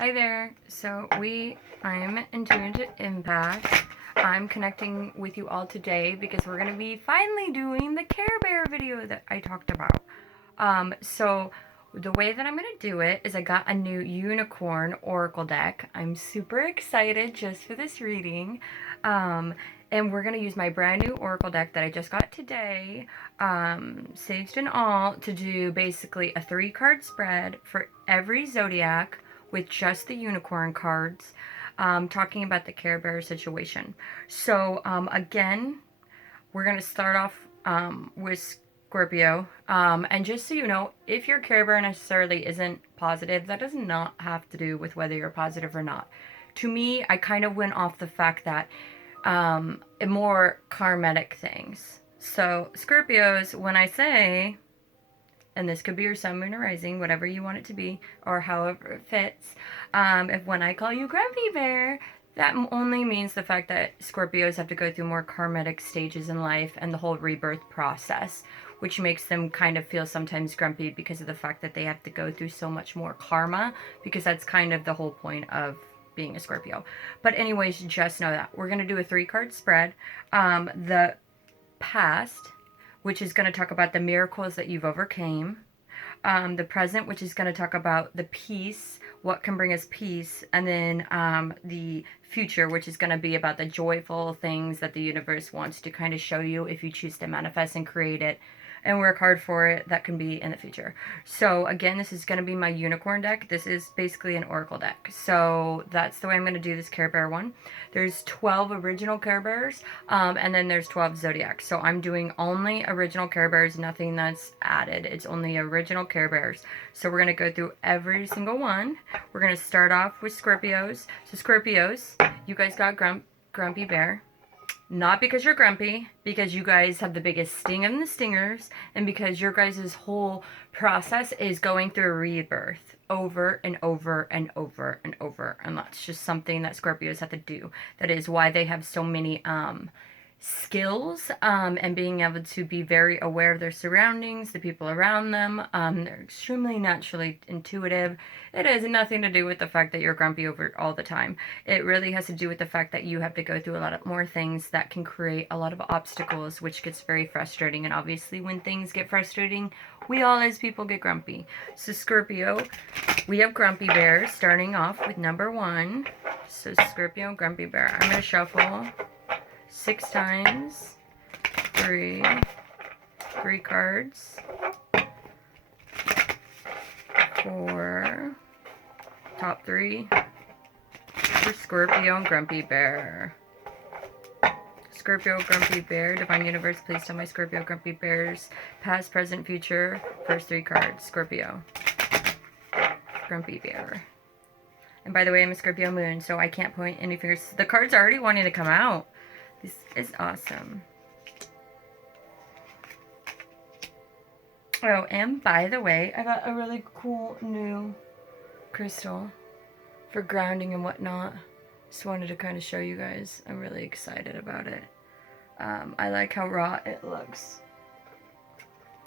Hi there. So I'm in tune to impact. I'm connecting with you all today because we're going to be finally doing the Care Bear video that I talked about. So the way that I'm going to do it is I got a new unicorn oracle deck. I'm super excited just for this reading. And we're going to use my brand new oracle deck that I just got today, saged and all, to do basically a 3-card spread for every zodiac with just the unicorn cards, talking about the Care Bear situation. So again, we're going to start off with Scorpio. And just so you know, if your Care Bear necessarily isn't positive, that does not have to do with whether you're positive or not. To me, I kind of went off the fact that more karmatic things. So Scorpios, when I say, and this could be your sun, moon, or rising, whatever you want it to be, or however it fits. If when I call you Grumpy Bear, that only means the fact that Scorpios have to go through more karmatic stages in life and the whole rebirth process, which makes them kind of feel sometimes grumpy because of the fact that they have to go through so much more karma, because that's kind of the whole point of being a Scorpio. But anyways, just know that. We're going to do a 3-card spread. The past, which is going to talk about the miracles that you've overcame. The present, which is going to talk about the peace, what can bring us peace. And then the future, which is going to be about the joyful things that the universe wants to kind of show you if you choose to manifest and create it and work hard for it, that can be in the future. So again, this is going to be my unicorn deck. This is basically an oracle deck. So that's the way I'm going to do this Care Bear one. There's 12 original Care Bears, and then there's 12 zodiacs. So I'm doing only original Care Bears, nothing that's added. It's only original Care Bears. So we're going to go through every single one. We're going to start off with Scorpios. So Scorpios, you guys got Grumpy Bear. Not because you're grumpy, because you guys have the biggest sting of the stingers, and because your guys' whole process is going through a rebirth over and over and over and over. And that's just something that Scorpios have to do. That is why they have so many skills, and being able to be very aware of their surroundings, the people around them. They're extremely naturally intuitive. It has nothing to do with the fact that you're grumpy over all the time. It really has to do with the fact that you have to go through a lot more things that can create a lot of obstacles, which gets very frustrating. And obviously when things get frustrating, we all as people get grumpy. So Scorpio, we have Grumpy Bear starting off with number 1. So Scorpio, Grumpy Bear. I'm going to shuffle 6 times, 3 cards, 4, top 3 for Scorpio and Grumpy Bear. Scorpio, Grumpy Bear, Divine Universe, please tell my Scorpio, Grumpy Bears, past, present, future, first 3 cards, Scorpio, Grumpy Bear. And by the way, I'm a Scorpio moon, so I can't point any fingers. The cards are already wanting to come out. This is awesome. Oh, and by the way, I got a really cool new crystal for grounding and whatnot. Just wanted to kind of show you guys. I'm really excited about it. I like how raw it looks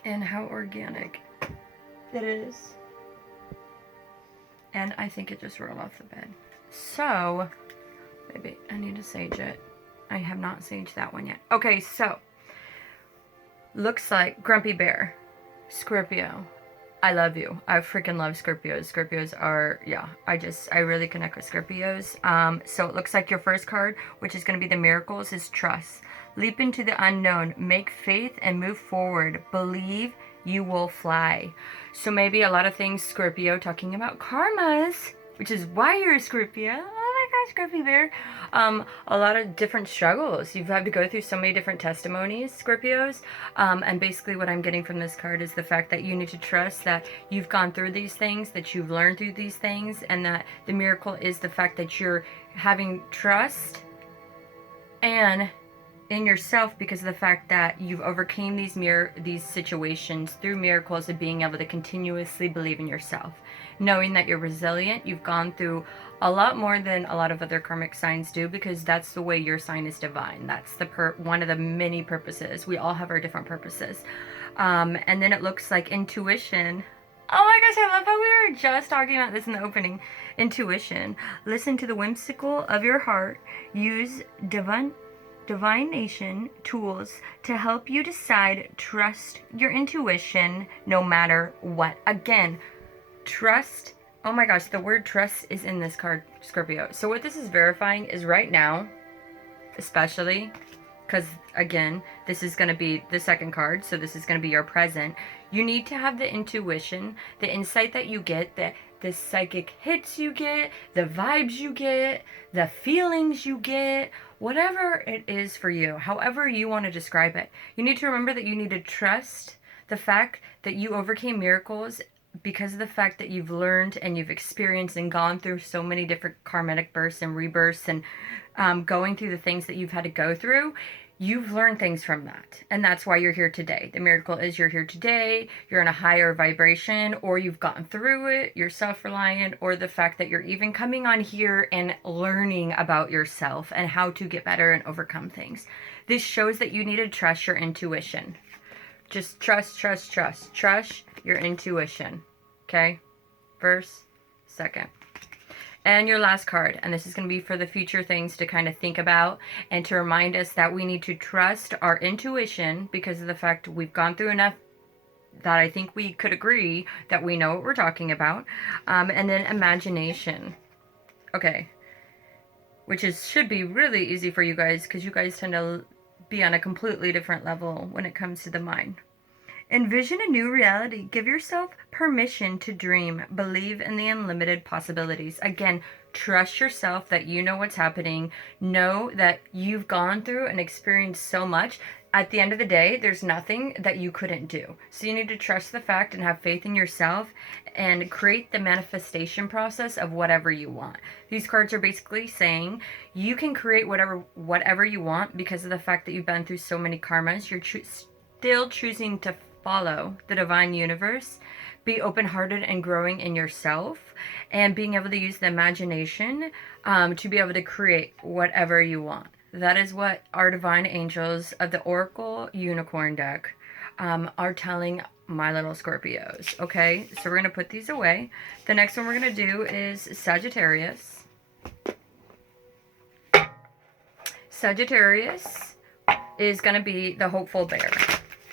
and how organic it is. And I think it just rolled off the bed. So, maybe I need to sage it. I have not saged that one yet. Okay, so looks like Grumpy Bear, Scorpio. I love you. I freaking love Scorpios. Scorpios are, yeah, I really connect with Scorpios. So it looks like your first card, which is going to be the miracles, is trust. Leap into the unknown. Make faith and move forward. Believe you will fly. So maybe a lot of things, Scorpio, talking about karmas, which is why you're a Scorpio. Oh my gosh, Grumpy Bear. A lot of different struggles. You've had to go through so many different testimonies, Scorpios. And basically what I'm getting from this card is the fact that you need to trust that you've gone through these things, that you've learned through these things, and that the miracle is the fact that you're having trust and in yourself because of the fact that you've overcame these situations through miracles of being able to continuously believe in yourself, knowing that you're resilient. You've gone through a lot more than a lot of other karmic signs do, because that's the way your sign is divine. That's the one of the many purposes. We all have our different purposes. And then it looks like intuition. Oh my gosh, I love how we were just talking about this in the opening. Intuition. Listen to the whimsical of your heart. Use divination tools to help you decide. Trust your intuition no matter what. Again, trust. Oh my gosh, the word trust is in this card, Scorpio. So what this is verifying is right now, especially, because again, this is going to be the second card, so this is going to be your present. You need to have the intuition, the insight that you get, the psychic hits you get, the vibes you get, the feelings you get, whatever it is for you, however you want to describe it. You need to remember that you need to trust the fact that you overcame miracles because of the fact that you've learned and you've experienced and gone through so many different karmic births and rebirths and going through the things that you've had to go through. You've learned things from that, and that's why you're here today. The miracle is you're here today, you're in a higher vibration, or you've gotten through it, you're self-reliant, or the fact that you're even coming on here and learning about yourself and how to get better and overcome things. This shows that you need to trust your intuition. Just trust your intuition. Okay? First, second. And your last card, and this is going to be for the future things to kind of think about and to remind us that we need to trust our intuition because of the fact we've gone through enough that I think we could agree that we know what we're talking about. And then imagination. Okay. Which should be really easy for you guys because you guys tend to be on a completely different level when it comes to the mind. Envision a new reality. Give yourself permission to dream. Believe in the unlimited possibilities. Again, trust yourself that you know what's happening. Know that you've gone through and experienced so much. At the end of the day, there's nothing that you couldn't do. So you need to trust the fact and have faith in yourself and create the manifestation process of whatever you want. These cards are basically saying you can create whatever you want because of the fact that you've been through so many karmas. You're still choosing to follow the divine universe, be open-hearted and growing in yourself, and being able to use the imagination to be able to create whatever you want. That is what our divine angels of the Oracle Unicorn deck are telling my little Scorpios. Okay, so we're going to put these away. The next one we're going to do is Sagittarius. Sagittarius is going to be the hopeful bear.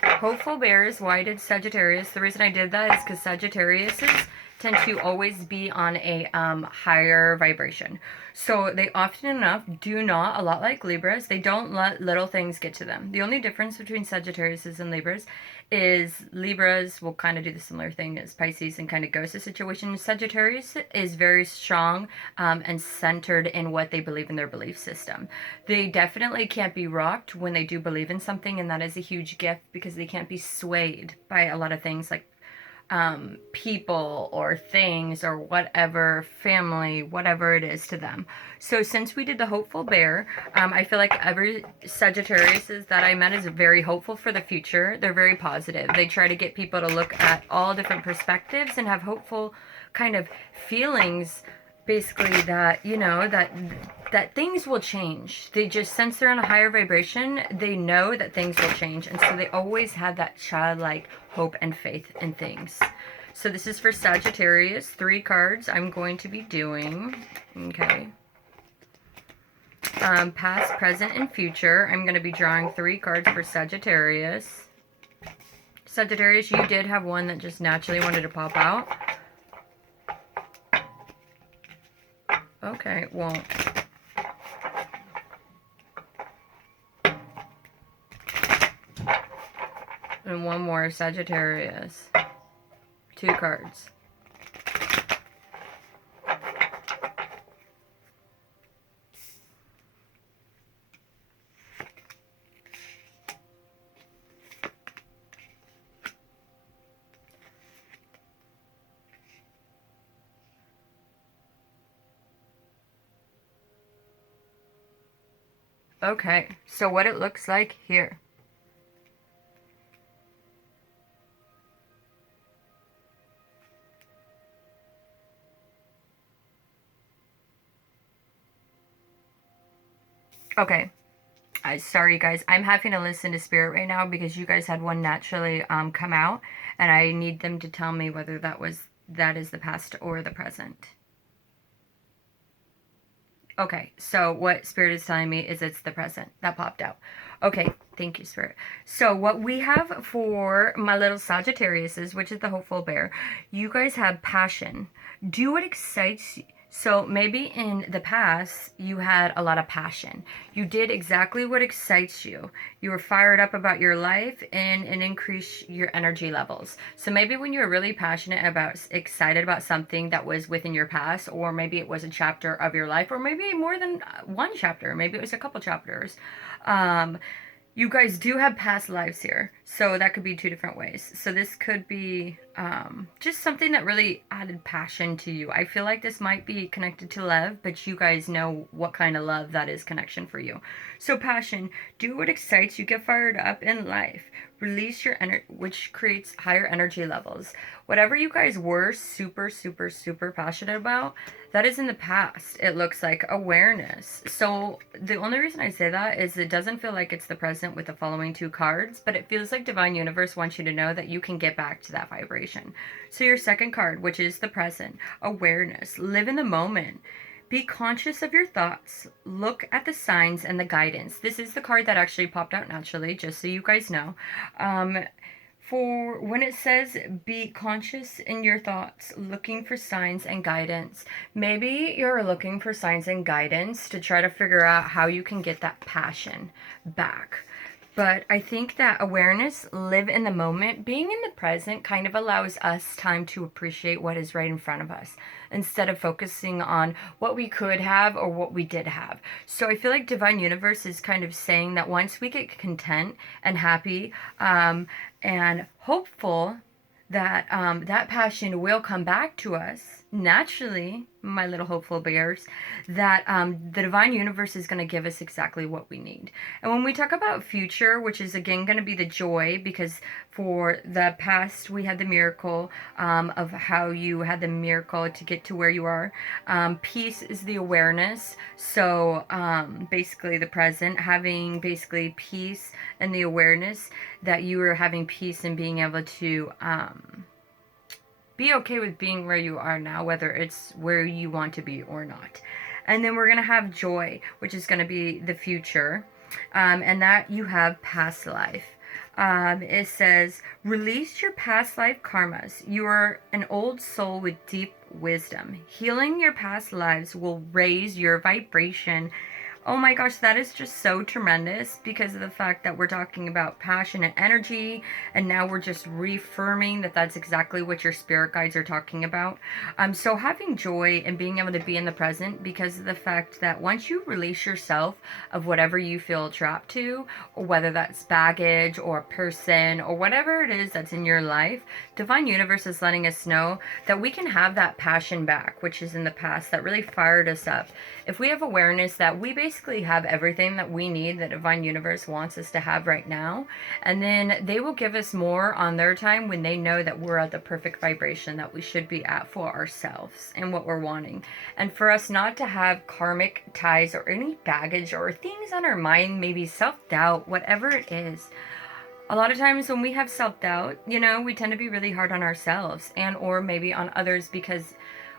Hopeful bear is why I did Sagittarius. The reason I did that is because Sagittariuses tend to always be on a higher vibration. So they often enough do not, a lot like Libras, they don't let little things get to them. The only difference between Sagittariuses and Libras is Libras will kind of do the similar thing as Pisces and kind of ghost the situation. Sagittarius is very strong and centered in what they believe in their belief system. They definitely can't be rocked when they do believe in something, and that is a huge gift because they can't be swayed by a lot of things like people or things or whatever, family, whatever it is to them. So since we did the hopeful bear, I feel like every Sagittarius that I met is very hopeful for the future. They're very positive. They try to get people to look at all different perspectives and have hopeful kind of feelings, basically, that, you know, that things will change. They just, since they're on a higher vibration, they know that things will change. And so they always have that childlike hope and faith in things. So this is for Sagittarius. 3 cards I'm going to be doing. Okay. Past, present, and future. I'm going to be drawing 3 cards for Sagittarius. Sagittarius, you did have one that just naturally wanted to pop out. Okay, well, and one more Sagittarius. 2 cards. Okay, so what it looks like here. Okay, Sorry guys, I'm having to listen to spirit right now because you guys had one naturally come out, and I need them to tell me whether that is the past or the present. Okay, so what spirit is telling me is it's the present that popped out. Okay, thank you, spirit. So what we have for my little Sagittariuses, which is the hopeful bear, you guys have passion. Do what excites you. So maybe in the past, you had a lot of passion. You did exactly what excites you. You were fired up about your life and increase your energy levels. So maybe when you were really passionate about, excited about something that was within your past, or maybe it was a chapter of your life, or maybe more than one chapter, maybe it was a couple chapters. You guys do have past lives here, so that could be two different ways. So this could be just something that really added passion to you. I feel like this might be connected to love, but you guys know what kind of love that is connection for you. So passion, do what excites you, get fired up in life. Release your energy, which creates higher energy levels. Whatever you guys were super, super, super passionate about, that is in the past. It looks like awareness. So the only reason I say that is it doesn't feel like it's the present with the following two cards, but it feels like Divine Universe wants you to know that you can get back to that vibration. So your second card, which is the present, awareness, live in the moment. Be conscious of your thoughts. Look at the signs and the guidance. This is the card that actually popped out naturally, just so you guys know. For when it says be conscious in your thoughts, looking for signs and guidance, maybe you're looking for signs and guidance to try to figure out how you can get that passion back. But I think that awareness, live in the moment, being in the present kind of allows us time to appreciate what is right in front of us instead of focusing on what we could have or what we did have. So I feel like Divine Universe is kind of saying that once we get content and happy and hopeful, that that passion will come back to us naturally, my little hopeful bears, that the Divine Universe is going to give us exactly what we need. And when we talk about future, which is again going to be the joy, because for the past we had the miracle of how you had the miracle to get to where you are. Peace is the awareness. So basically the present, having basically peace and the awareness that you are having peace and being able to be okay with being where you are now, whether it's where you want to be or not. And then we're going to have joy, which is going to be the future, and that you have past life. It says, release your past life karmas. You are an old soul with deep wisdom. Healing your past lives will raise your vibration. Oh my gosh, that is just so tremendous because of the fact that we're talking about passion and energy, and now we're just reaffirming that that's exactly what your spirit guides are talking about. So having joy and being able to be in the present because of the fact that once you release yourself of whatever you feel trapped to, or whether that's baggage or a person or whatever it is that's in your life, Divine Universe is letting us know that we can have that passion back, which is in the past, that really fired us up. If we have awareness that we basically have everything that we need, that Divine Universe wants us to have right now, and then they will give us more on their time when they know that we're at the perfect vibration that we should be at for ourselves and what we're wanting. And for us not to have karmic ties or any baggage or things on our mind, maybe self-doubt, whatever it is. A lot of times when we have self-doubt, you know, we tend to be really hard on ourselves and or maybe on others because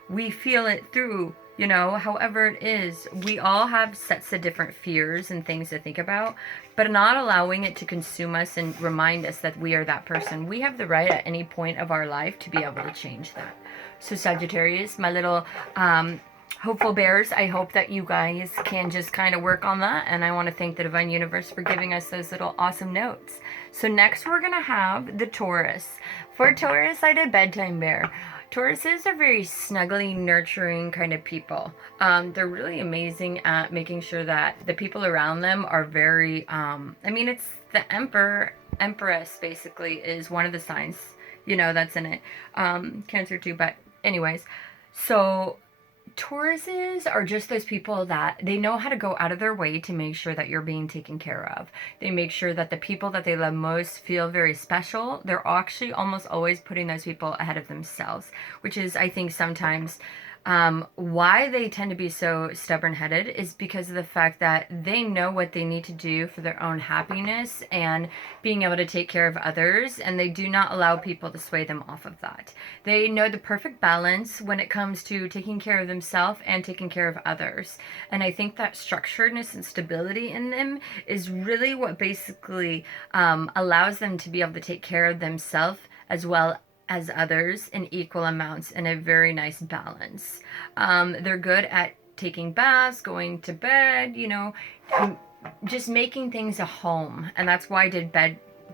we feel it through, you know, however it is. We all have sets of different fears and things to think about, but not allowing it to consume us and remind us that we are that person. We have the right at any point of our life to be able to change that. So Sagittarius, my little hopeful bears, I hope that you guys can just kind of work on that, and I want to thank the Divine Universe for giving us those little awesome notes. So next we're going to have the Taurus. For Taurus, I did Bedtime Bear. Tauruses are very snuggly, nurturing kind of people. They're really amazing at making sure that the people around them are very, I mean, it's the Empress basically is one of the signs, you know, that's in it. Cancer too, but anyways. So Tauruses are just those people that they know how to go out of their way to make sure that you're being taken care of. They make sure that the people that they love most feel very special. They're actually almost always putting those people ahead of themselves, which is, I think, sometimes Why they tend to be so stubborn-headed is because of the fact that they know what they need to do for their own happiness and being able to take care of others, and they do not allow people to sway them off of that. They know the perfect balance when it comes to taking care of themselves and taking care of others. And I think that structuredness and stability in them is really what basically allows them to be able to take care of themselves as well as others in equal amounts in a very nice balance. They're good at taking baths, going to bed, you know, just making things a home. And that's why I did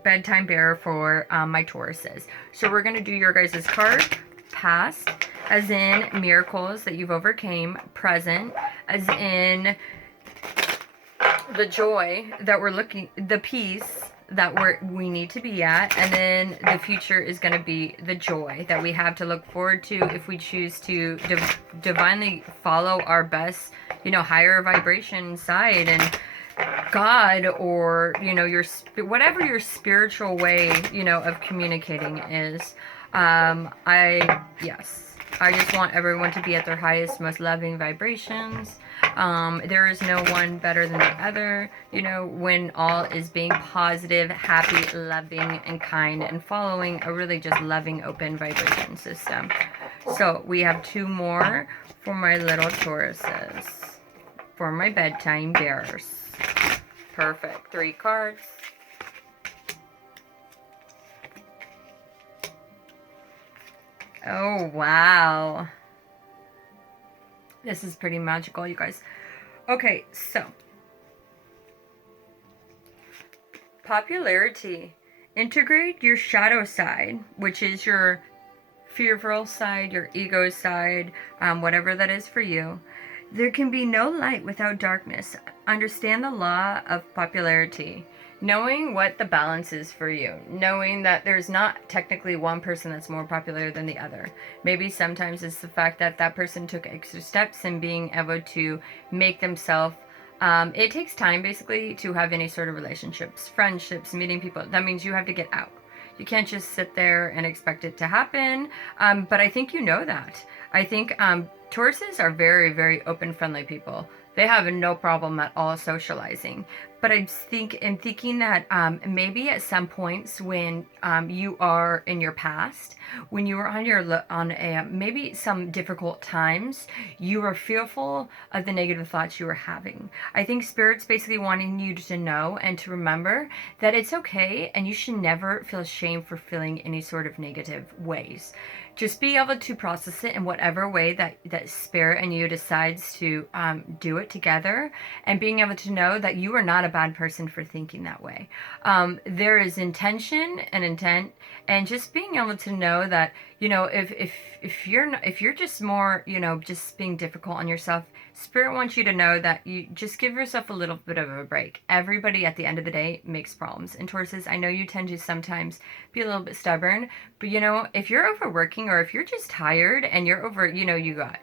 bedtime bearer for my Tauruses. So we're going to do your guys' card. Past, as in miracles that you've overcame. Present, as in the joy that we're looking, the peace that we need to be at, and then the future is going to be the joy that we have to look forward to if we choose to divinely follow our best, you know, higher vibration side and God, or, you know, your whatever your spiritual way, you know, of communicating is. I just want everyone to be at their highest, most loving vibrations. There is no one better than the other, you know, when all is being positive, happy, loving, and kind, and following a really just loving, open vibration system. So we have 2 more for my little Tauruses, for my bedtime bearers. Perfect. 3 cards. Oh, wow. This is pretty magical, you guys. Okay, so. Popularity. Integrate your shadow side, which is your fearful side, your ego side, whatever that is for you. There can be no light without darkness. Understand the law of popularity. Knowing what the balance is for you. Knowing that there's not technically one person that's more popular than the other. Maybe sometimes it's the fact that that person took extra steps in being able to make themselves. It takes time basically to have any sort of relationships, friendships, meeting people. That means you have to get out. You can't just sit there and expect it to happen. But I think you know that. I think Tauruses are very, very open, friendly people. They have no problem at all socializing. But I'm thinking that maybe at some points when you are in your past, when you were on maybe some difficult times, you were fearful of the negative thoughts you were having. I think Spirit's basically wanting you to know and to remember that it's okay, and you should never feel shame for feeling any sort of negative ways. Just be able to process it in whatever way that Spirit and you decides to do it together, and being able to know that you are not a bad person for thinking that way. There is intention and intent, and just being able to know that, you know, if you're just more, you know, just being difficult on yourself, Spirit wants you to know that you just give yourself a little bit of a break. Everybody at the end of the day makes problems. And Tauruses, I know you tend to sometimes be a little bit stubborn, but you know, if you're overworking, or if you're just tired and you're over, you know, you got,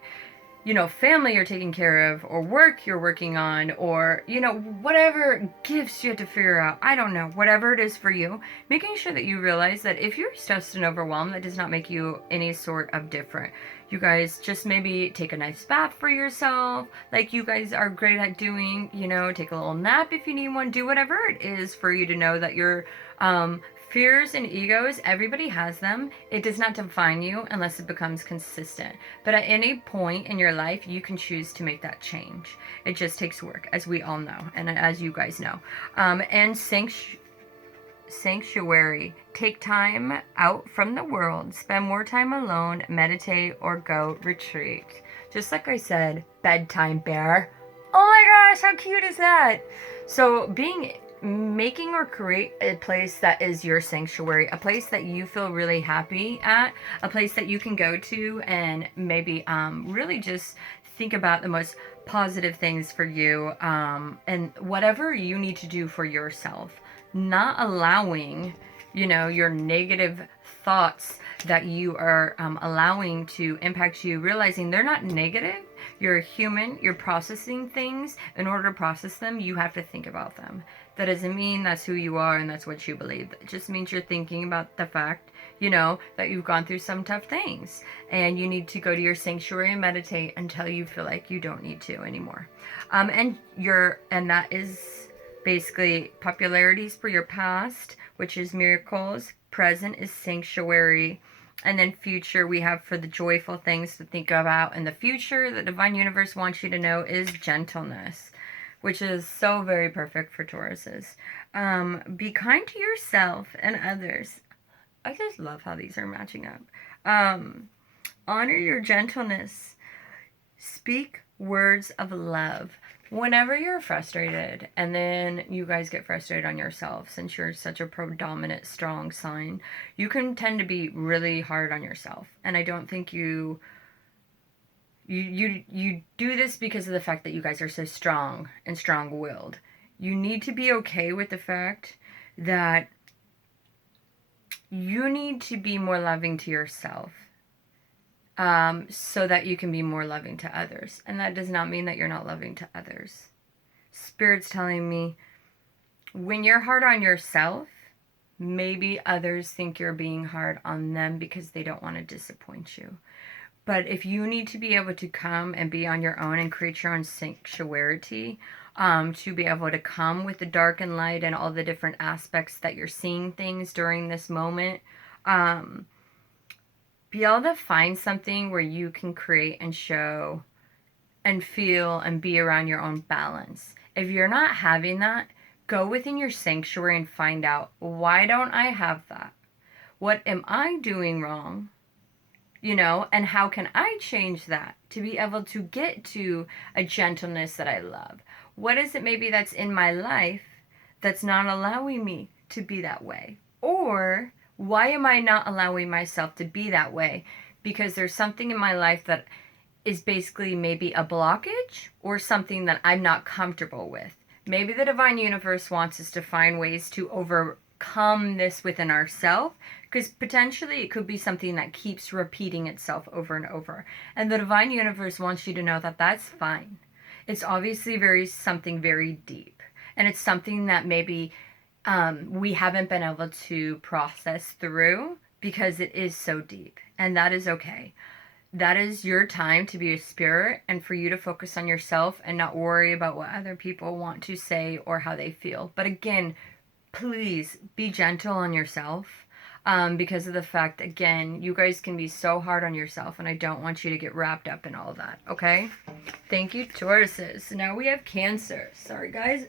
you know, family you're taking care of, or work you're working on, or, you know, whatever gifts you have to figure out, I don't know, whatever it is for you, making sure that you realize that if you're stressed and overwhelmed, that does not make you any sort of different. You guys just maybe take a nice bath for yourself, like you guys are great at doing, you know, take a little nap if you need one, do whatever it is for you to know that you're, fears and egos, everybody has them. It does not define you unless it becomes consistent. But at any point in your life, you can choose to make that change. It just takes work, as we all know, and as you guys know. And sanctuary. Take time out from the world. Spend more time alone. Meditate or go retreat. Just like I said, bedtime bear. Oh my gosh, how cute is that? So making or create a place that is your sanctuary, a place that you feel really happy at, a place that you can go to and maybe really just think about the most positive things for you, and whatever you need to do for yourself, not allowing, you know, your negative thoughts that you are allowing to impact you, realizing they're not negative. You're a human, you're processing things. In order to process them, you have to think about them. That doesn't mean that's who you are and that's what you believe. It just means you're thinking about the fact you know, that you've gone through some tough things and you need to go to your sanctuary and meditate until you feel like you don't need to anymore. And that is basically popularities for your past, which is miracles. Present is sanctuary. And then future we have for the joyful things to think about in the future. The divine universe wants you to know is gentleness, which is so very perfect for Tauruses. Be kind to yourself and others. I just love how these are matching up. Honor your gentleness. Speak words of love. Whenever you're frustrated, and then you guys get frustrated on yourself, since you're such a predominant strong sign, you can tend to be really hard on yourself. And I don't think you do this because of the fact that you guys are so strong and strong-willed. You need to be okay with the fact that you need to be more loving to yourself, so that you can be more loving to others. And that does not mean that you're not loving to others. Spirit's telling me, when you're hard on yourself, maybe others think you're being hard on them because they don't want to disappoint you. But if you need to be able to come and be on your own and create your own sanctuary, to be able to come with the dark and light and all the different aspects that you're seeing things during this moment, be able to find something where you can create and show and feel and be around your own balance. If you're not having that, go within your sanctuary and find out, why don't I have that? What am I doing wrong? You know, and how can I change that to be able to get to a gentleness that I love? What is it maybe that's in my life that's not allowing me to be that way? Or why am I not allowing myself to be that way? Because there's something in my life that is basically maybe a blockage or something that I'm not comfortable with. Maybe the divine universe wants us to find ways to overcome this within ourselves, because potentially it could be something that keeps repeating itself over and over. And the divine universe wants you to know that that's fine. It's obviously something very deep. And it's something that maybe we haven't been able to process through because it is so deep. And that is okay. That is your time to be a spirit and for you to focus on yourself and not worry about what other people want to say or how they feel. But again, please be gentle on yourself, because of the fact, again, you guys can be so hard on yourself, and I don't want you to get wrapped up in all that, okay? Thank you, Tauruses. So now we have Cancer. Sorry, guys.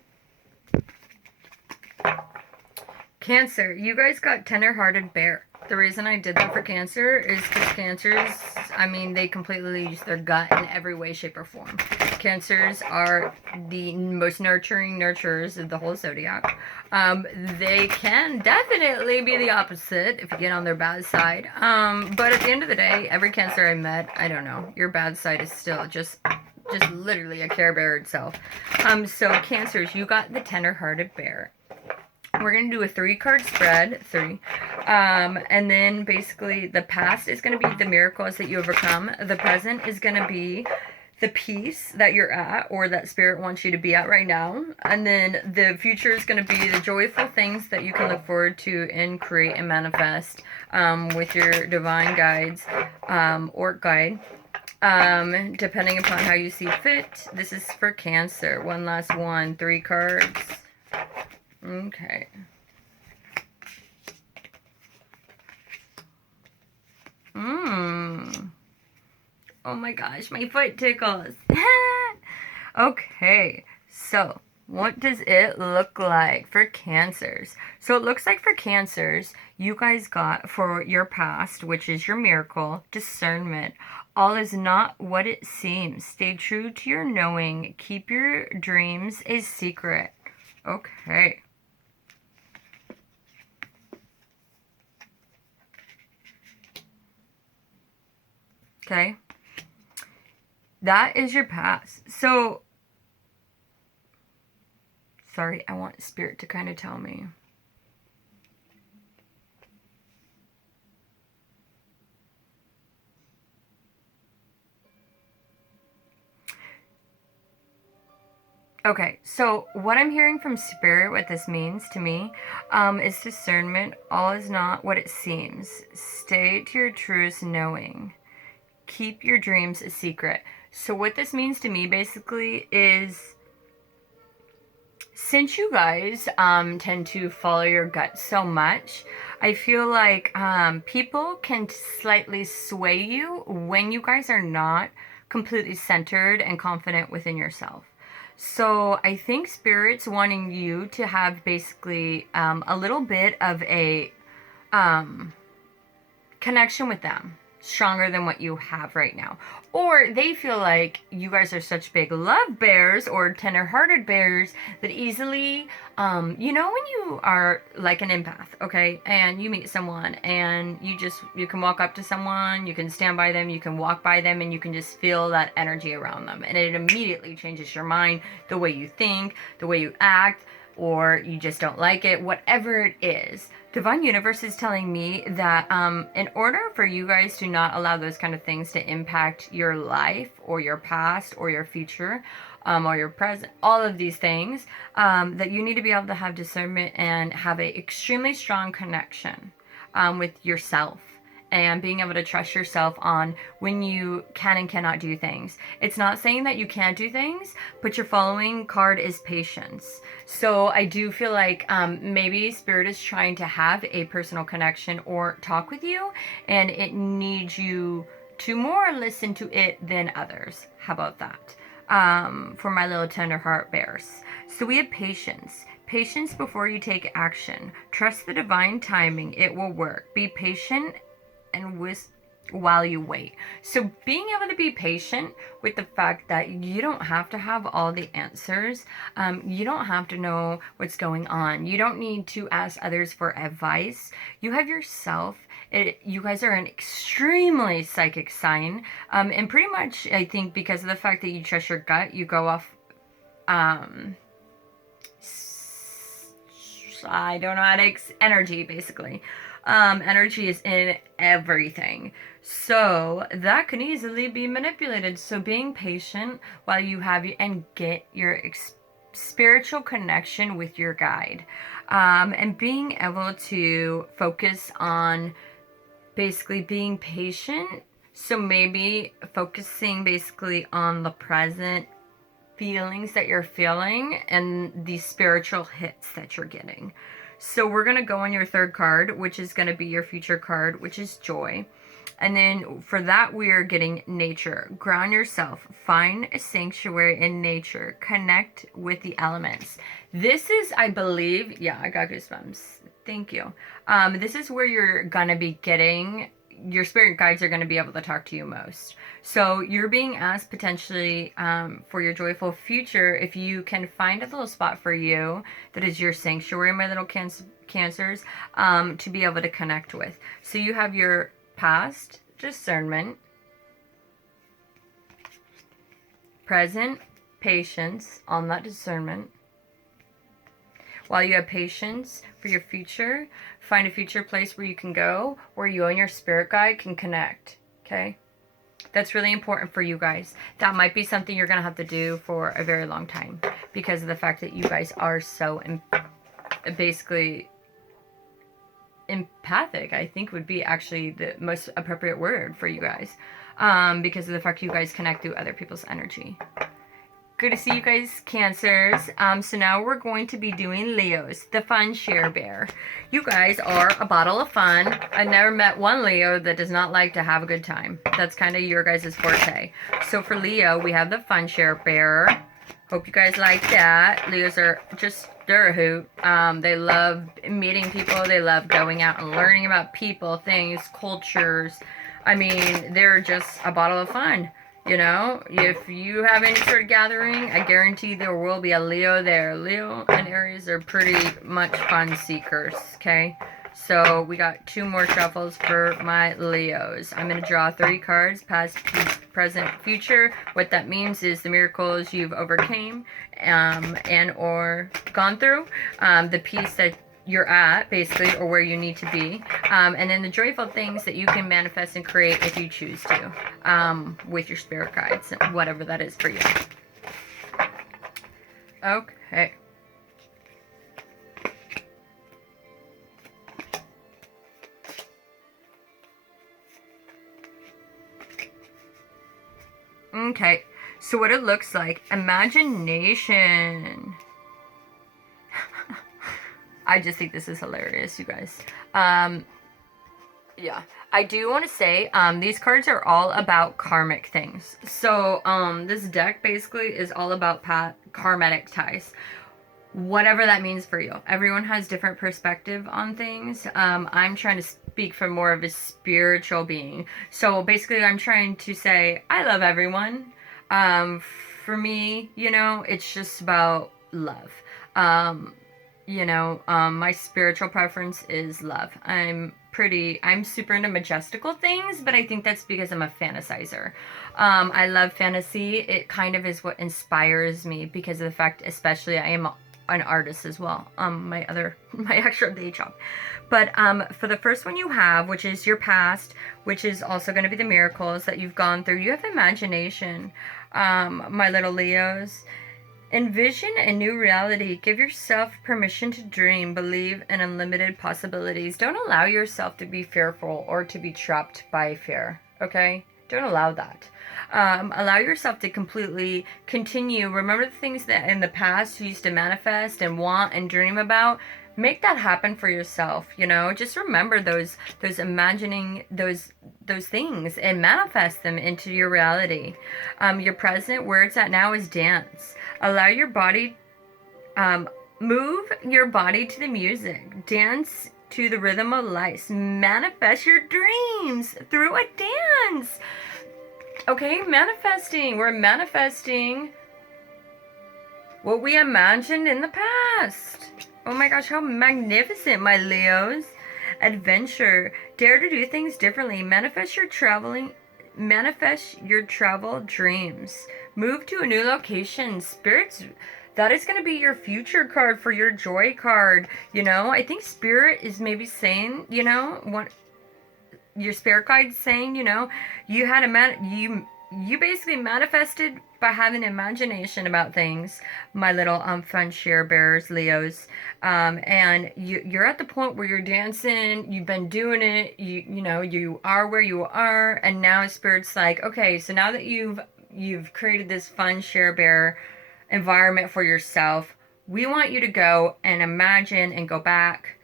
Cancer, you guys got tender-hearted bear. The reason I did that for Cancer is because Cancers, I mean, they completely use their gut in every way, shape, or form. Cancers are the most nurturing nurturers of the whole zodiac. They can definitely be the opposite if you get on their bad side. But at the end of the day, every Cancer I met, I don't know, your bad side is still just literally a Care Bear itself. So Cancers, you got the tender-hearted bear. We're going to do a 3-card spread, 3. And then basically the past is going to be the miracles that you overcome. The present is going to be the peace that you're at, or that spirit wants you to be at right now. And then the future is going to be the joyful things that you can look forward to and create and manifest with your divine guides, or guide. Depending upon how you see fit. This is for Cancer. One last one. 3 cards. Okay. Oh my gosh, my foot tickles. Okay, so what does it look like for Cancers? So it looks like for Cancers, you guys got for your past, which is your miracle, discernment. All is not what it seems. Stay true to your knowing. Keep your dreams a secret. Okay. Okay. That is your past. So, sorry, I want Spirit to kind of tell me. Okay, so what I'm hearing from Spirit, what this means to me, is discernment. All is not what it seems. Stay to your truest knowing. Keep your dreams a secret. So what this means to me basically is, since you guys tend to follow your gut so much, I feel like people can slightly sway you when you guys are not completely centered and confident within yourself. So I think Spirit's wanting you to have basically a little bit of a connection with them, stronger than what you have right now. Or they feel like you guys are such big love bears or tender-hearted bears that easily, you know, when you are like an empath, okay, and you meet someone and you can walk up to someone, you can stand by them, you can walk by them, and you can just feel that energy around them, and it immediately changes your mind, the way you think, the way you act, or you just don't like it, whatever it is. Divine Universe is telling me that in order for you guys to not allow those kind of things to impact your life or your past or your future or your present, all of these things, that you need to be able to have discernment and have an extremely strong connection with yourself, and being able to trust yourself on when you can and cannot do things. It's not saying that you can't do things, but your following card is patience. So I do feel like maybe Spirit is trying to have a personal connection or talk with you, and it needs you to more listen to it than others. How about that? For my little tender heart bears. So we have patience. Patience before you take action. Trust the divine timing. It will work. Be patient and while you wait. So being able to be patient with the fact that you don't have to have all the answers. You don't have to know what's going on. You don't need to ask others for advice. You have yourself. You guys are an extremely psychic sign. And pretty much, I think, because of the fact that you trust your gut, you go off, I don't know how to energy, basically. Energy is in everything. So that can easily be manipulated. So being patient while you have and get your spiritual connection with your guide. And being able to focus on basically being patient. So maybe focusing basically on the present feelings that you're feeling and the spiritual hits that you're getting. So we're going to go on your third card, which is going to be your future card, which is joy. And then for that, we are getting nature. Ground yourself. Find a sanctuary in nature. Connect with the elements. This is, I believe, yeah, I got goosebumps. Thank you. This is where you're going to be getting, your spirit guides are going to be able to talk to you most. So you're being asked potentially for your joyful future, if you can find a little spot for you that is your sanctuary, my little cancers, to be able to connect with. So you have your past discernment, present patience on that discernment. While you have patience for your future, find a future place where you can go, where you and your spirit guide can connect, okay? That's really important for you guys. That might be something you're going to have to do for a very long time because of the fact that you guys are so basically empathic, I think would be actually the most appropriate word for you guys, because of the fact you guys connect through other people's energy. Good to see you guys, Cancers. So now we're going to be doing Leos, the fun share bear. You guys are a bottle of fun. I've never met one Leo that does not like to have a good time. That's kind of your guys' forte. So for Leo, we have the fun share bear. Hope you guys like that. Leos are just, they're a hoot. They love meeting people. They love going out and learning about people, things, cultures. I mean, they're just a bottle of fun. You know, if you have any sort of gathering, I guarantee there will be a Leo there. Leo and Aries are pretty much fun seekers, okay? So we got 2 more shuffles for my Leos. I'm going to draw 3 cards, past, present, future. What that means is the miracles you've overcame and or gone through, the peace that you're at, basically, or where you need to be, and then the joyful things that you can manifest and create if you choose to, with your spirit guides, whatever that is for you. Okay. Okay, so what it looks like, imagination. I just think this is hilarious, you guys. Yeah, I do want to say, these cards are all about karmic things. So, this deck basically is all about karmatic ties. Whatever that means for you. Everyone has different perspective on things. I'm trying to speak from more of a spiritual being. So basically I'm trying to say, I love everyone. For me, you know, it's just about love. My spiritual preference is love. I'm super into majestical things, but I think that's because I'm a fantasizer. I love fantasy. It kind of is what inspires me because of the fact, especially I am an artist as well. My actual day job. But for the first one you have, which is your past, which is also going to be the miracles that you've gone through, you have imagination, my little Leos. Envision a new reality. Give yourself permission to dream, believe in unlimited possibilities. Don't allow yourself to be fearful or to be trapped by fear, okay? Don't allow that. Allow yourself to completely continue. Remember the things that in the past you used to manifest and want and dream about. Make that happen for yourself, you know? Just remember those imagining those things and manifest them into your reality. Your present, where it's at now, is dance. Allow your body, move your body to the music. Dance to the rhythm of life. Manifest your dreams through a dance. Okay, manifesting. We're manifesting what we imagined in the past. Oh my gosh, how magnificent, my Leos. Adventure. Dare to do things differently. Manifest your travel dreams. Move to a new location. Spirits, that is going to be your future card for your joy card. You know, I think Spirit is maybe saying, you know, what your spirit guide is saying, you know, you had you basically manifested by having imagination about things, my little fun share bearers, Leos. And you're at the point where you're dancing, you've been doing it, you know, you are where you are, and now Spirit's like, okay, so now that you've created this fun share bear environment for yourself, we want you to go and imagine and go back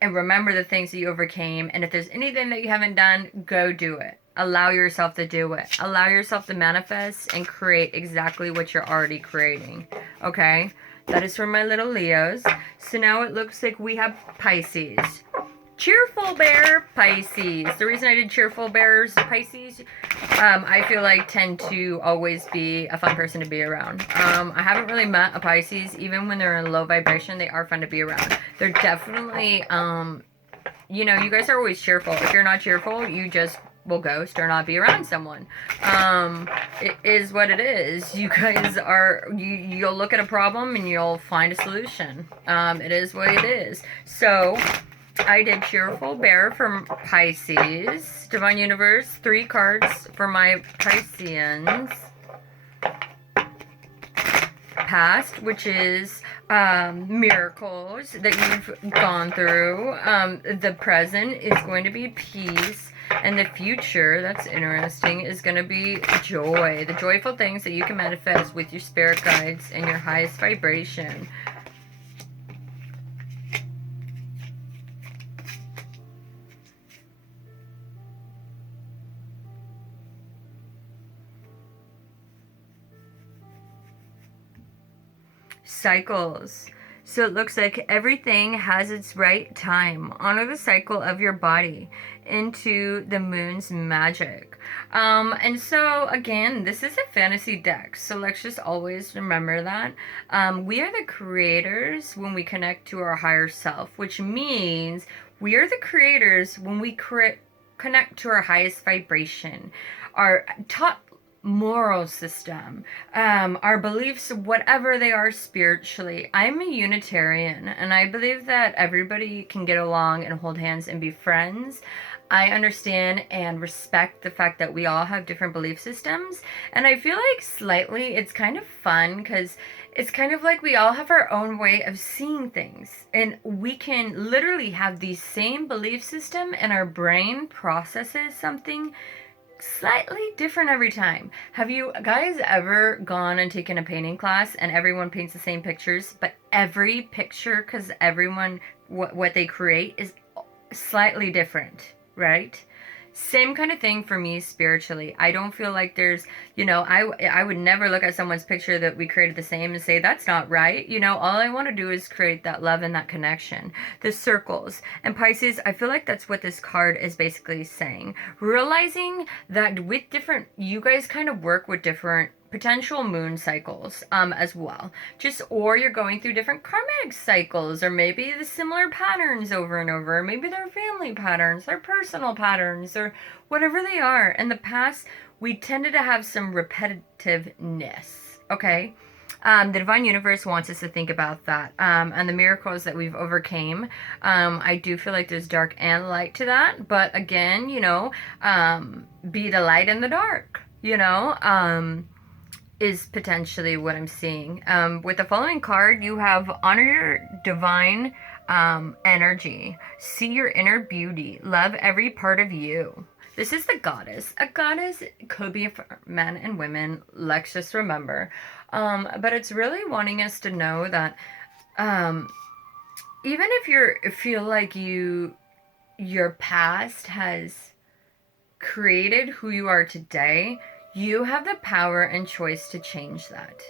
and remember the things that you overcame, and if there's anything that you haven't done, go do it. Allow yourself to do it. Allow yourself to manifest and create exactly what you're already creating. Okay? That is for my little Leos. So now it looks like we have Pisces. Cheerful bear, Pisces. The reason I did cheerful bears, Pisces, I feel like tend to always be a fun person to be around. I haven't really met a Pisces. Even when they're in low vibration, they are fun to be around. They're definitely, you know, you guys are always cheerful. If you're not cheerful, you just will ghost or not be around someone. It is what it is. You guys are, you'll look at a problem and you'll find a solution. It is what it is. So I did cheerful bear from Pisces. Divine Universe, 3 cards for my Pisceans. Past, which is miracles that you've gone through. The present is going to be peace. And the future, that's interesting, is going to be joy. The joyful things that you can manifest with your spirit guides and your highest vibration. Cycles. So it looks like everything has its right time. Honor the cycle of your body into the moon's magic. And so again, this is a fantasy deck. So let's just always remember that. We are the creators when we connect to our higher self, which means we are the creators when we connect to our highest vibration. Our top moral system, our beliefs, whatever they are spiritually. I'm a Unitarian, and I believe that everybody can get along and hold hands and be friends. I understand and respect the fact that we all have different belief systems, and I feel like slightly it's kind of fun because it's kind of like we all have our own way of seeing things, and we can literally have the same belief system, and our brain processes something slightly different every time. Have you guys ever gone and taken a painting class and everyone paints the same pictures, but every picture, because everyone, what they create is slightly different, right? Same kind of thing for me spiritually. I don't feel like there's, I would never look at someone's picture that we created the same and say, that's not right. All I want to do is create that love and that connection. The circles. And Pisces, I feel like that's what this card is basically saying. Realizing that with you guys kind of work with different potential moon cycles as well, or you're going through different karmic cycles, or maybe the similar patterns over and over, or maybe they're family patterns, they're personal patterns, or whatever they are. In the past, we tended to have some repetitiveness. Okay, the divine universe wants us to think about that, and the miracles that we've overcame. I do feel like there's dark and light to that, but again, be the light in the dark, is potentially what I'm seeing. With the following card, you have honor your divine energy, see your inner beauty, love every part of you. This is the goddess. A goddess could be for men and women, let's just remember. But it's really wanting us to know that even if you feel like your past has created who you are today, you have the power and choice to change that.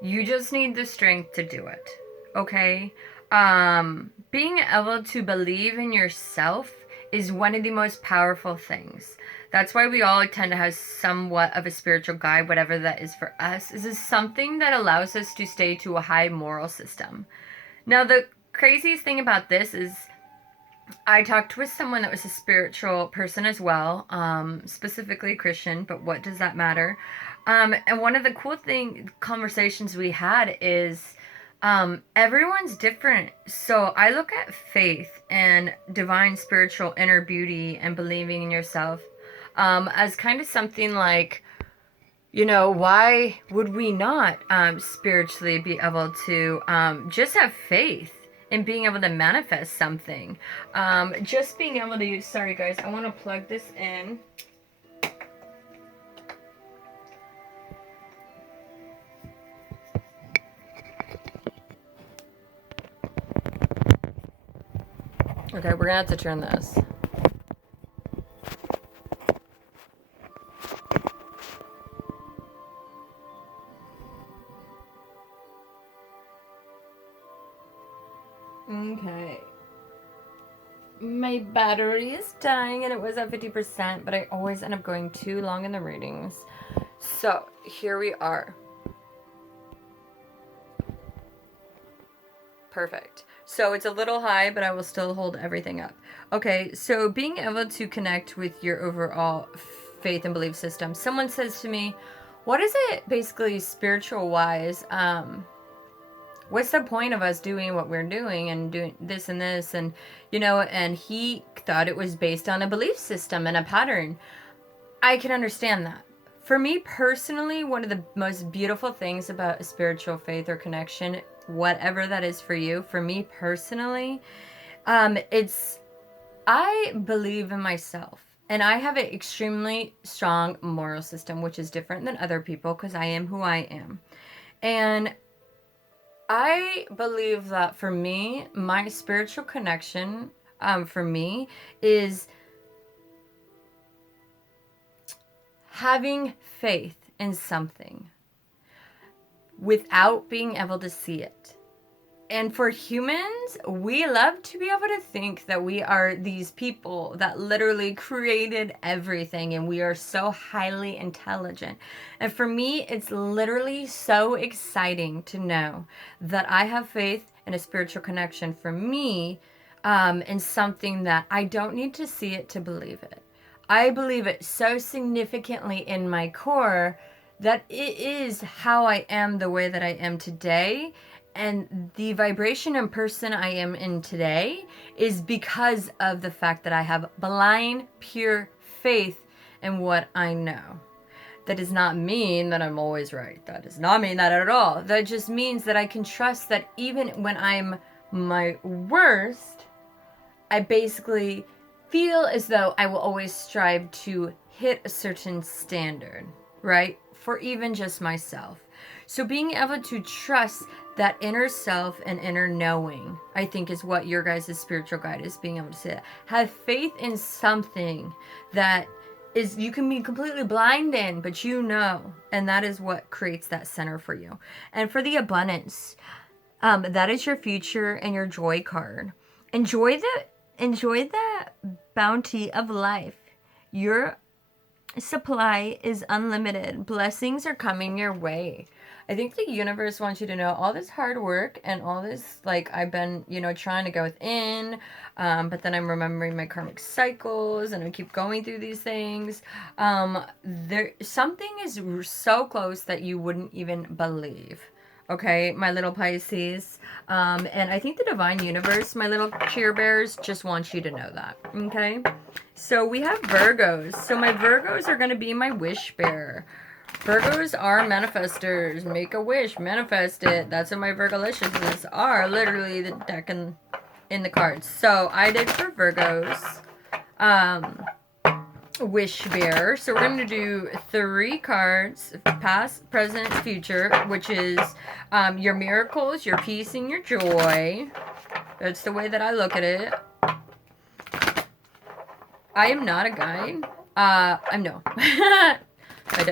You just need the strength to do it, okay? Being able to believe in yourself is one of the most powerful things. That's why we all tend to have somewhat of a spiritual guide, whatever that is for us. This is something that allows us to stay to a high moral system. Now, the craziest thing about this is I talked with someone that was a spiritual person as well, specifically Christian, but what does that matter? And one of the cool conversations we had is everyone's different. So I look at faith and divine spiritual inner beauty and believing in yourself as kind of something like, why would we not spiritually be able to just have faith in being able to manifest something? Just being able to use, sorry guys, I want to plug this in. Okay, we're gonna have to turn this. Okay. My battery is dying and it was at 50%, but I always end up going too long in the readings. So, here we are. Perfect. So it's a little high, but I will still hold everything up. Okay, so being able to connect with your overall faith and belief system. Someone says to me, what is it basically spiritual wise? What's the point of us doing what we're doing and doing this and this? And, and he thought it was based on a belief system and a pattern. I can understand that. For me personally, one of the most beautiful things about a spiritual faith or connection, whatever that is for you, for me personally, I believe in myself. And I have an extremely strong moral system, which is different than other people because I am who I am. And I believe that for me, my spiritual connection for me is having faith in something without being able to see it. And for humans, we love to be able to think that we are these people that literally created everything and we are so highly intelligent. And for me, it's literally so exciting to know that I have faith in a spiritual connection for me in something that I don't need to see it to believe it. I believe it so significantly in my core that it is how I am the way that I am today. And the vibration and person I am in today is because of the fact that I have blind, pure faith in what I know. That does not mean that I'm always right. That does not mean that at all. That just means that I can trust that even when I'm my worst, I basically feel as though I will always strive to hit a certain standard, right? For even just myself. So being able to trust that inner self and inner knowing, I think, is what your guys' spiritual guide is, being able to say that. Have faith in something that is, you can be completely blind in, but you know, and that is what creates that center for you. And for the abundance, that is your future and your joy card. Enjoy the bounty of life. Your supply is unlimited. Blessings are coming your way. I think the universe wants you to know all this hard work and all this, like, I've been, you know, trying to go within, but then I'm remembering my karmic cycles and I keep going through these things. Something is so close that you wouldn't even believe. Okay, my little Pisces. And I think the divine universe, my little cheer bears, just wants you to know that. Okay, so we have Virgos. So my Virgos are going to be my wish bearer. Virgos are manifestors. Make a wish, manifest it. That's what my Virgoliciouses are. Literally the deck in the cards. So I did for Virgos. Wish bearer. So we're going to do 3 cards, past, present, future, which is your miracles, your peace, and your joy. That's the way that I look at it. I am not a guide. I'm no. My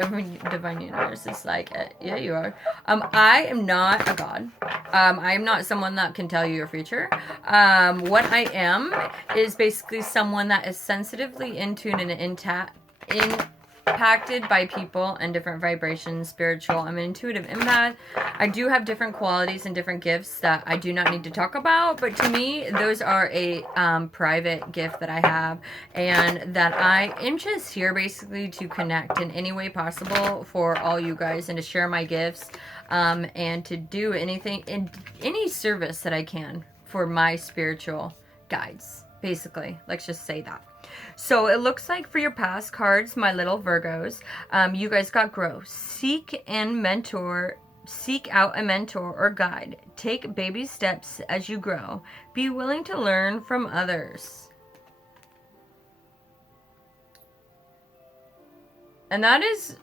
divine universe is like, yeah, you are. I am not a god. I am not someone that can tell you your future. What I am is basically someone that is sensitively in tune and impacted by people and different vibrations, spiritual. I'm an intuitive empath. I do have different qualities and different gifts that I do not need to talk about, but to me, those are a private gift that I have, and that I am just here basically to connect in any way possible for all you guys and to share my gifts, and to do anything, in any service that I can for my spiritual guides, basically. Let's just say that. So it looks like for your past cards, my little Virgos, you guys got growth. Seek out a mentor or guide. Take baby steps as you grow. Be willing to learn from others. And that is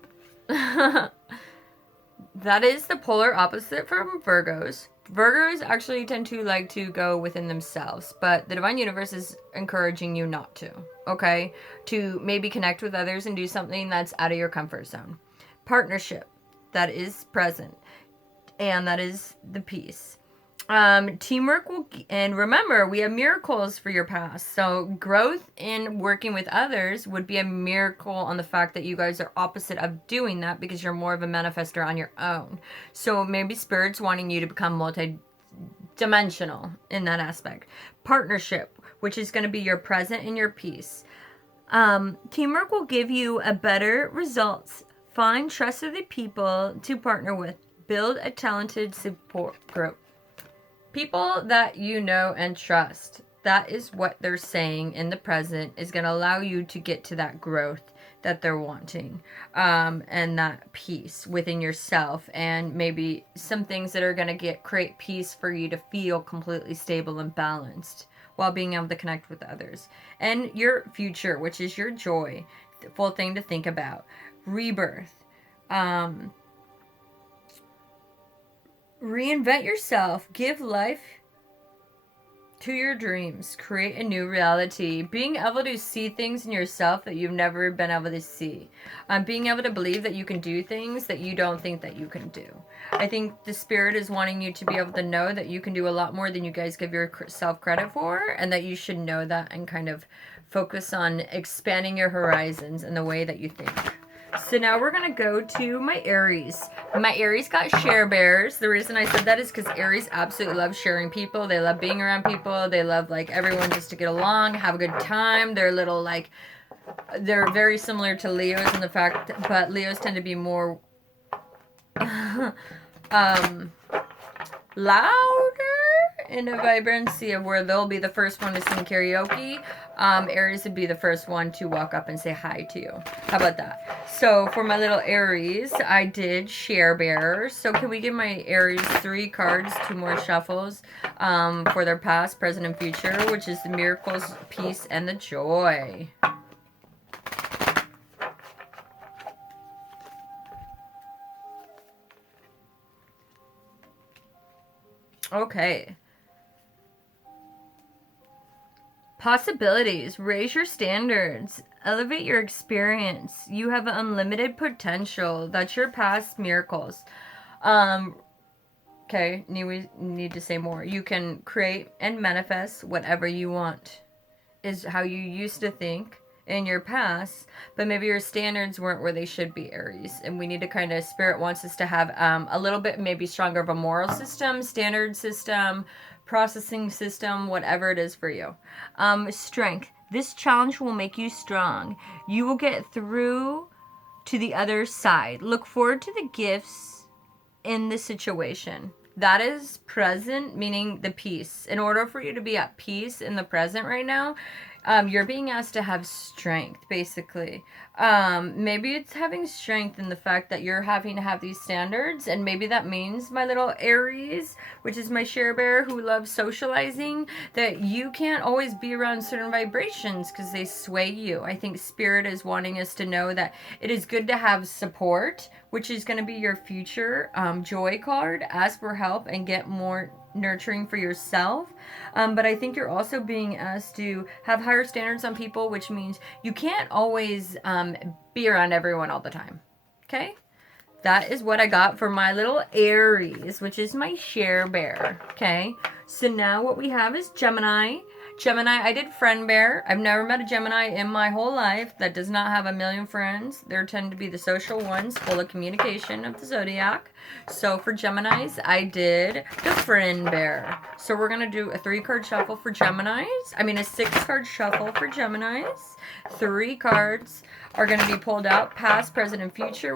that is the polar opposite from Virgos. Virgos actually tend to like to go within themselves, but the divine universe is encouraging you not to, okay? To maybe connect with others and do something that's out of your comfort zone. Partnership, that is present, and that is the peace. Teamwork will, and remember, we have miracles for your past. So growth in working with others would be a miracle on the fact that you guys are opposite of doing that because you're more of a manifestor on your own. So maybe Spirit's wanting you to become multi-dimensional in that aspect. Partnership, which is going to be your present and your peace. Teamwork will give you a better results. Find trustworthy people to partner with. Build a talented support group. People that you know and trust. That is what they're saying in the present is going to allow you to get to that growth that they're wanting. And that peace within yourself. And maybe some things that are going to create peace for you to feel completely stable and balanced while being able to connect with others. And your future, which is your joy. The full thing to think about. Rebirth. Reinvent yourself. Give life to your dreams. Create a new reality. Being able to see things in yourself that you've never been able to see. Being able to believe that you can do things that you don't think that you can do. I think the Spirit is wanting you to be able to know that you can do a lot more than you guys give yourself credit for, and that you should know that and kind of focus on expanding your horizons in the way that you think. So now we're going to go to my Aries. My Aries got share bears. The reason I said that is because Aries absolutely love sharing people. They love being around people. They love like everyone just to get along, have a good time. They're little like, they're very similar to Leos in the fact, but Leos tend to be more louder in a vibrancy of where they'll be the first one to sing karaoke. Aries would be the first one to walk up and say hi to you. How about that? So for my little Aries, I did share bearers. So can we give my Aries 3 cards, 2 more shuffles for their past, present, and future, which is the miracles, peace, and the joy. Okay. Possibilities. Raise your standards. Elevate your experience. You have unlimited potential. That's your past miracles. Okay, we need to say more. You can create and manifest whatever you want. Is how you used to think in your past, but maybe your standards weren't where they should be, Aries. And we need to kind of, Spirit wants us to have a little bit maybe stronger of a moral system, standard system, processing system, whatever it is for you. Strength. This challenge will make you strong. You will get through to the other side. Look forward to the gifts in the situation. That is present, meaning the peace. In order for you to be at peace in the present right now, you're being asked to have strength, basically. Maybe it's having strength in the fact that you're having to have these standards, and maybe that means, my little Aries, which is my share bear who loves socializing, that you can't always be around certain vibrations because they sway you. I think Spirit is wanting us to know that it is good to have support, which is going to be your future joy card. Ask for help and get more nurturing for yourself, but I think you're also being asked to have higher standards on people, which means you can't always be around everyone all the time. Okay, that is what I got for my little Aries, which is my share bear. Okay, so now what we have is Gemini. Gemini, I did friend bear. I've never met a Gemini in my whole life that does not have a million friends. They tend to be the social ones, full of communication of the Zodiac. So for Geminis, I did the friend bear. So we're going to do a 3-card shuffle for Geminis. I mean a 6-card shuffle for Geminis. 3 cards are going to be pulled out, past, present, and future, which